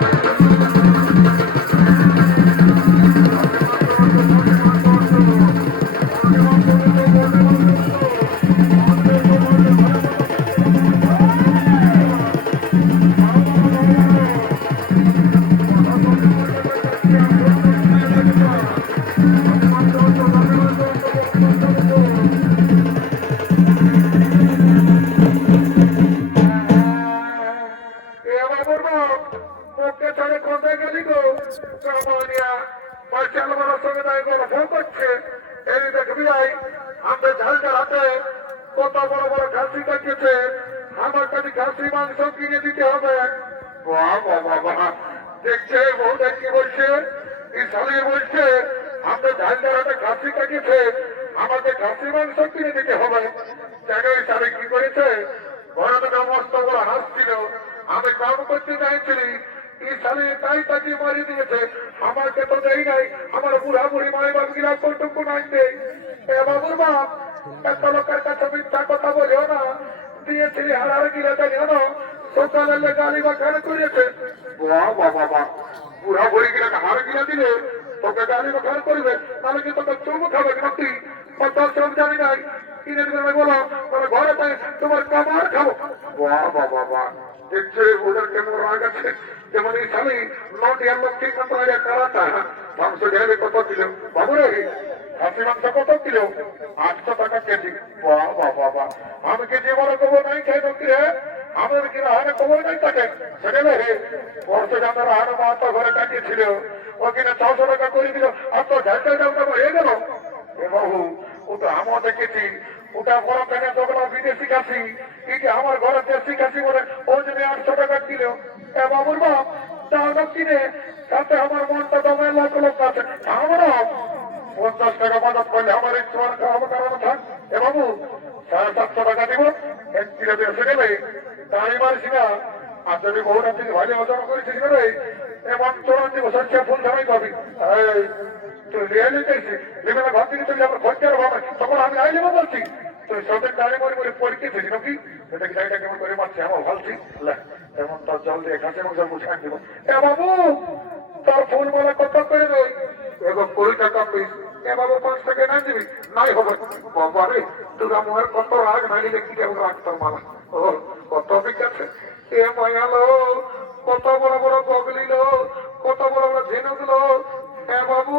এ বড় খাসি কাটিয়েছে আমার কাছে মাংস কিনে দিতে হবে দেখছে বউটা কি করেছে বড় মস্ত হাসছিল আমি কাম করতে চাইছিলি এই সালে তাই তাকে মারি দেই নাই। আমার বুড়া গিলা না। না হার গিলা দিলে তোকে গালি বাখান করবে, তাহলে কি তোকে চুমু খাবে কত সব জানি নাই। কিনে দিবে বলো, তোমার ঘরে তোমার কামার খাব। বাহ বাহ দেখছে ওদের কেমন রাগ আছে যেমন স্বামী নট লোক ঠিক মতো আগে কারাটা মাংস গেলে। কত কিলো বাবু রে খাসি মাংস কত কিলো আটশো টাকা কেজি বাহ বাহ বাহ বাহ আমি কেজি বড় কবর নাই তো রে আমাদের কিনা হারে কবর নাই থাকে সেখানে রে বর্ষ জানার হারে মাথা ঘরে কাটিয়েছিল ও কিনা ছশো টাকা করে দিল আর তো ঝালটা হয়ে গেল এ বাবু ওটা আমও দেখেছি ওটা বড় প্যানে দোকান বিদেশি এই যে আমার ঘরে দেশি খাসি বলে, ও যদি আটশো টাকা কিলো, এ বাবুর বাপ, তাহলে কিনে, তাতে আমার মনটা দমে লোক লোক আছে। আমারও পঞ্চাশ টাকা মদত করলে আমার এই খাওয়াবো কারণ থাক। এ বাবু, সাড়ে সাতশো টাকা দিব, এক কিলো বেশি নেবে। তাই মারছি না আর যদি বহুটা থেকে ভালো ওজন করেছিস এমন তোর দিব সচ্ছা ফুল সময় পাবি। তুই রিয়ালি দেখছি বিভিন্ন ঘর থেকে তুই আমার খরচার বাবা তখন আমি আইলে বলছি, তুই সবের দাঁড়ে মরে মরে পড়িতেছিস নাকি? এটা গাড়িটা কেমন করে মারছে? আমার ভালছি এমন তোর জল দিয়ে ঘাসে মাংস বুঝান দিব। এ বাবু, তোর ফুল বলে কত করে দেয় এবার কুড়ি টাকা পিস এ বাবু, পাঁচ টাকা না দিবি? নাই হবে। বাবা রে তুই আমার কত রাগ না নিলে কি কেমন রাগ তোর ও, কত ঠিক এ মায়ালো কত বড় বড় বগলিল কত বড় বড় ঝিনুক এ বাবু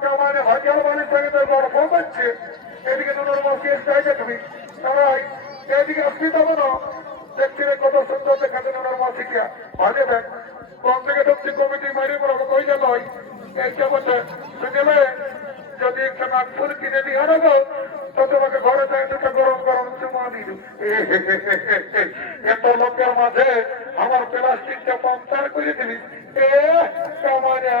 কেমন হাজার মানুষ সঙ্গে তোর বড় ফোন করছে এদিকে তোর বসে চাই দেখবি সবাই এদিকে আসবি তবে না দেখছি রে কত সুন্দর দেখাচ্ছে ওনার মাসিকা ভালো দেখ। থেকে ঢুকছি কমিটি মারি বড় কই গেল এই জগতে শুনলে যদি একটা নাগপুর কিনে দিয়ে আনব তো তোমাকে ঘরে যাই দুটো গরম গরম চুমা দিল এত লোকের মাঝে আমার প্লাস্টিকটা পাম্পচার করে দিবি। এ কামানিয়া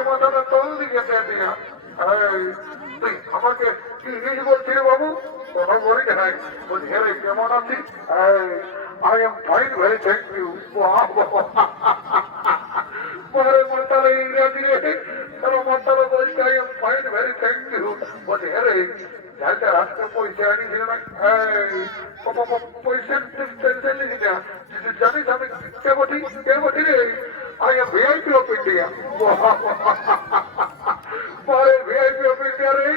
লোকের মাথাটা চৌদিকে দিয়া। তুই আমাকে কি ইংলিশ বলছি রে বাবু? কথা বলি নাই। বলছি হ্যাঁ কেমন আছি I am fine very thank you মহারে মন্তালে ইংরাজি রে। তারা মন্তালে বলছে I am fine very thank you বলছি হ্যাঁ রে পয়সা আনিছিল না। পয়সা জানিস আমি কে বটি কে বটি রে? I am VIP of India পরে ভিআইপি অফ ইন্ডিয়া রে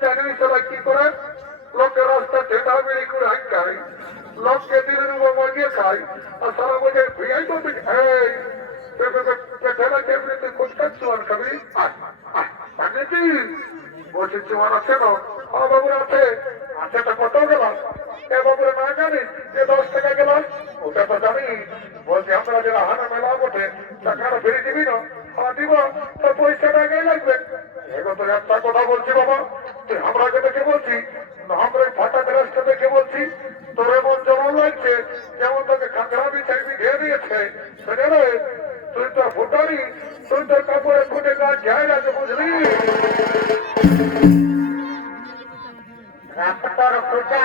জানি সবাই কি করে? লোকের রাস্তা ঠেটা বেড়ি করে হাই খাই লোককে দিনের উপর মজিয়ে খাই আর সারা বছর ভিআই তো এই চুয়ান আছে না? বাবুর আছে। আছে তো কত গেলাম? এ বাবুরে না জানিস যে দশ টাকা ওটা তো জানি। বলছি আমরা যারা হানা মেলা বটে টাকাটা ফিরে দিবি না? দিব, তো পয়সা টাকাই লাগবে। এগো তো একটা কথা বলছি বাবা তুই দেখে বলছি আমরা ফাটা দেখে বলছি, তোর এমন জমা লাগছে, যেমন তোকে কাঁকড়া বিছাই দিয়েছে তুই তোর ফুটারি তুই তোর কাপড়ে ফুটে বুঝলি? রাপ্তর পূজা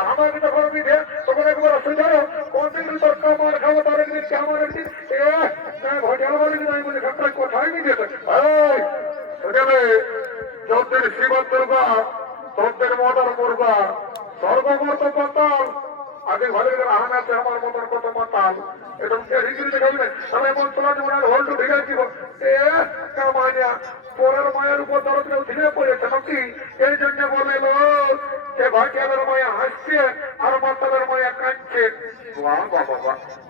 আমাকে যখন বিধে তখন একবার অসুবিধা কোন দিন তোর কামার আছে, আমার এ কামাইয়া পরের মায়ের উপর দরদ ধীরে পড়েছে নাকি? এই জন্য বলে লোক যে মায়া হাসছে, আর মাতালের মায়া কাঁদছে। বাহ।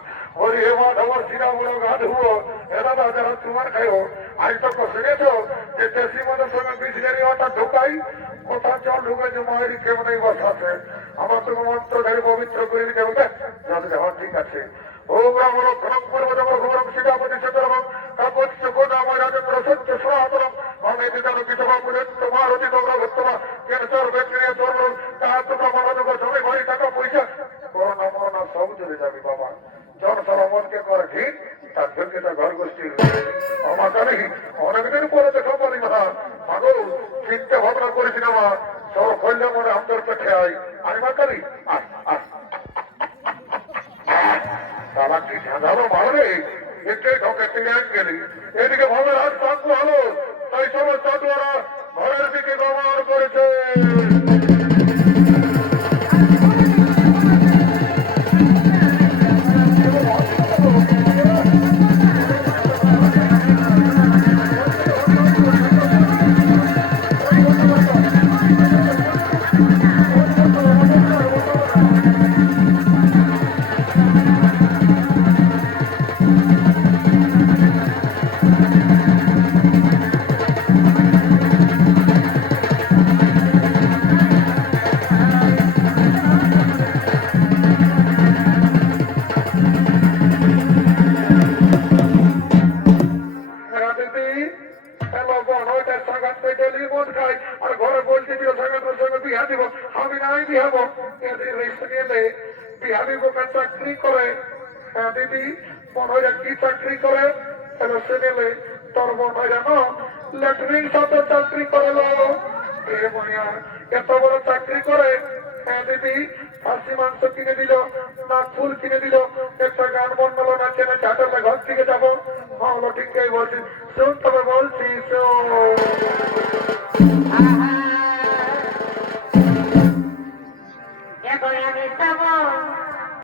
বাহ বাহ বাহ বাহ। ওরে এবার আমার সিরা বড় গা ধুবো এরা না যারা তোমার খাইও আজ তো শুনেছ যে দেশি মদের সঙ্গে বিসলেরি ওয়াটার ঢোকাই কোথা জল ঢুকেছে মায়ের কেমন এই বসাতে আমার তো মন্ত্র ধরে পবিত্র করে দিতে হবে যাতে যাওয়া ঠিক আছে ও ব্রাহ্মণ খনক পর্ব গৌরব সীতাপতি সুতরাং কাপড় কোন আমার রাজেন্দ্র সত্য সনাতনম আমি দিদান বিধবা বলে তোমার অতি তোমরা ভক্তরা কেন বেচড়িয়ে চোর তাহার তোমরা মনোযোগ জমি ঘরে টাকা পয়সা করোনা মরোনা সব চলে যাবে বাবা সলমনকে করে ঠিক, তার তার ঘর গোষ্ঠীর আমার জানি অনেকদিন পরে দেখা বলি মা মাগো চিন্তা ভাবনা করেছিলাম মা সব খৈলে মনে আমাদের পেটে আই আমি মা করি আস আস তারা কি সাধারণ মারবে এতে ঢোকে ফিরে গেলি। এদিকে ভাবে রাত শান্ত হলো, তাই সমস্ত দ্বারা ঘরের দিকে ব্যবহার করেছে। বিহা দিব আমি নাই বিহাব রেস্ট নিলে বিহা দিব চাকরি করে। হ্যাঁ দিদি মন হইয়া কি চাকরি করে? এলো সে নিলে তোর মন হইয়া ন ল্যাট্রিন সাথে চাকরি করে এত বড় চাকরি করে। হ্যাঁ দিদি খাসি মাংস কিনে দিল নাক ফুল কিনে দিল, একটা গান বন্ডলো নাচে না চাটালে ঘর থেকে যাব। মামলো ঠিকই বলছি, শোন তবে বলছি